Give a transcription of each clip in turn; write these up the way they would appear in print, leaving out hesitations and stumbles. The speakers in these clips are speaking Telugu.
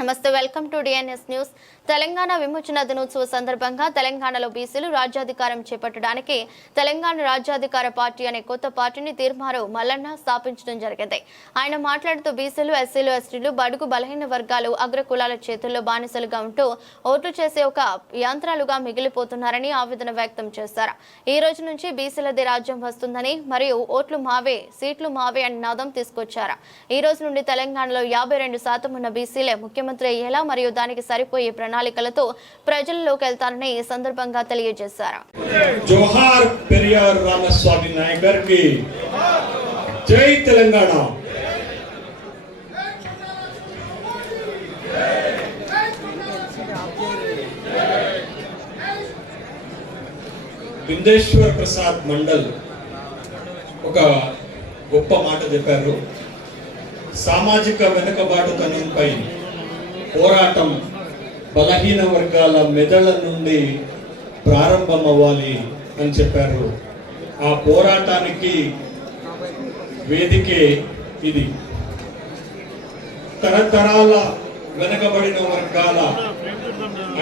నమస్తే, welcome to DNS news. Telangana విమోచన దినోత్సవ సందర్భంగా తెలంగాణలో బీసీలు రాజ్యాధికారం చేపట్టడానికి తెలంగాణ రాజ్యాధికార పార్టీ అనే కొత్త పార్టీని తీర్మారు మల్లన్న స్థాపించడం జరిగింది. ఆయన మాట్లాడుతూ బీసీలు, ఎస్సీలు, ఎస్టీలు, బడుగు బలహీన వర్గాలు అగ్రకులాల చేతుల్లో బానిసలుగా ఉంటూ ఓట్లు చేసే ఒక యంత్రాలుగా మిగిలిపోతున్నారని ఆవేదన వ్యక్తం చేశారు. ఈ రోజు నుంచి బీసీలదే రాజ్యం వస్తుందని మరియు ఓట్లు మావే, సీట్లు మావే అని నాదం తీసుకొచ్చారు. ఈ రోజు నుండి తెలంగాణలో 52% ఉన్న బీసీలే ముఖ్యమంత్రి అయ్యేలా మరియు దానికి సరిపోయే ప్రణాళికలతో ప్రజల్లోకి వెళ్తారని ఈ సందర్భంగా తెలియజేశారు. జోహార్ పెరియార్ రామస్వామి నాయకర్ కి జై తెలంగాణ. బిందేశ్వర్ ప్రసాద్ మండల్ ఒక గొప్ప మాట చెప్పారు. సామాజిక వెనుకబాటుతనంపై పోరాటం బలహీన వర్గాల మెదళ్ళ నుండి ప్రారంభం అవ్వాలి అని చెప్పారు. ఆ పోరాటానికి వేదికే ఇది. తరతరాల వెనుకబడిన వర్గాల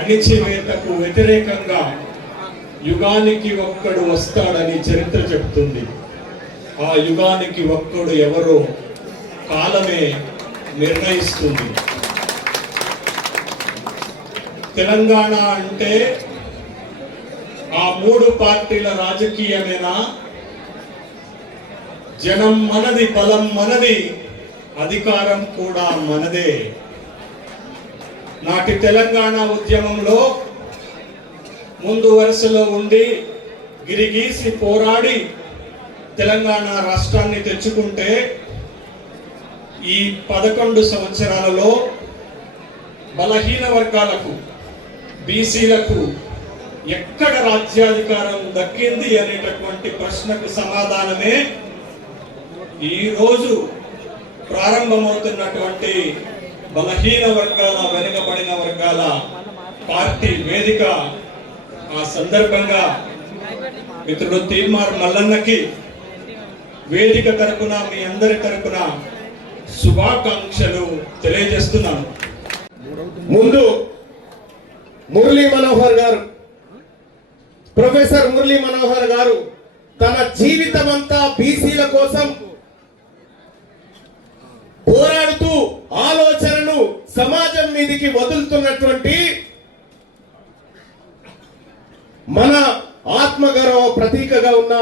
అణిచివేతకు వ్యతిరేకంగా యుగానికి ఒక్కడు వస్తాడని చరిత్ర చెబుతుంది. ఆ యుగానికి ఒక్కడు ఎవరో కాలమే నిర్ణయిస్తుంది. తెలంగాణ అంటే ఆ మూడు పార్టీల రాజకీయమేనా? జనం మనది, బలం మనది, అధికారం కూడా మనదే. నాటి తెలంగాణ ఉద్యమంలో ముందు వరుసలో ఉండి గిరిగీసి పోరాడి తెలంగాణ రాష్ట్రాన్ని తెచ్చుకుంటే ఈ 11 సంవత్సరాలలో బలహీన వర్గాలకు, బీసీలకు ఎక్కడ రాజ్యాధికారం దక్కింది అనేటటువంటి ప్రశ్నకు సమాధానమే ఈ రోజు ప్రారంభమవుతున్నటువంటి బలహీన వర్గాల, వెనుకబడిన వర్గాల పార్టీ వేదిక. ఆ సందర్భంగా మిత్రుడు తీర్మార్ మల్లన్నకి వేదిక తరపున, మీ అందరి తరపున శుభాకాంక్షలు తెలియజేస్తున్నాను. ముందు మురళీ మనోహర్ గారు, ప్రొఫెసర్ మురళీ మనోహర్ గారు తన జీవితం అంతా బీసీల కోసం పోరాడుతూ ఆలోచనను సమాజం మీదికి వదులుతున్నటువంటి మన ఆత్మగౌరవ ప్రతీకగా ఉన్న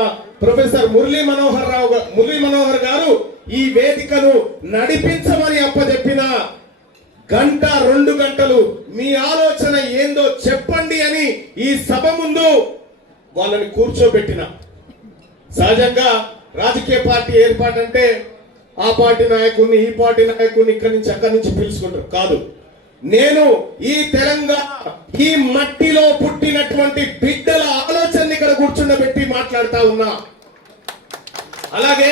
ప్రొఫెసర్ మురళీ మనోహర్ గారు ఈ వేదికను నడిపించమని అప్పచెప్పిన గంట 2 గంటలు మీ ఆలోచన ఏందో చెప్పండి అని ఈ సభ ముందు వాళ్ళని కూర్చోబెట్టిన. సహజంగా రాజకీయ పార్టీ ఏర్పాటంటే ఆ పార్టీ నాయకుడిని, ఈ పార్టీ నాయకుడిని ఇక్కడి నుంచి అక్కడి నుంచి పిలుచుకుంటారు. కాదు, నేను ఈ తెలంగాణ, ఈ మట్టిలో పుట్టినటువంటి బిడ్డల ఆలోచనని ఇక్కడ కూర్చుండబెట్టి మాట్లాడుతా ఉన్నా. అలాగే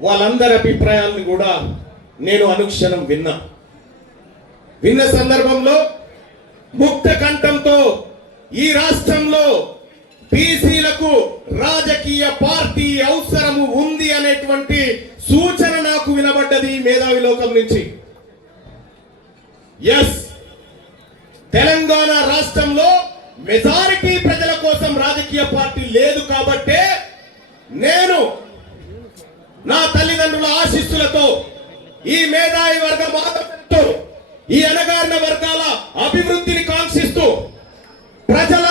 వాళ్ళందరి అభిప్రాయాలను కూడా నేను అనుక్షణం విన్న సందర్భంలో ముక్త కంఠంతో ఈ రాష్ట్రంలో బీసీలకు రాజకీయ పార్టీ అవసరము ఉంది అనేటువంటి సూచన నాకు వినబడ్డది మేధావి లోకం నుంచి. ఎస్, తెలంగాణ రాష్ట్రంలో మెజారిటీ ప్రజల కోసం రాజకీయ పార్టీ లేదు కాబట్టే నేను నా తల్లిదండ్రుల ఆశీస్సులతో, ఈ మేధావి వర్గం ఆదరణతో, ఈ అణగారిన వర్గాల అభివృద్ధిని కాంక్షిస్తూ, ప్రజల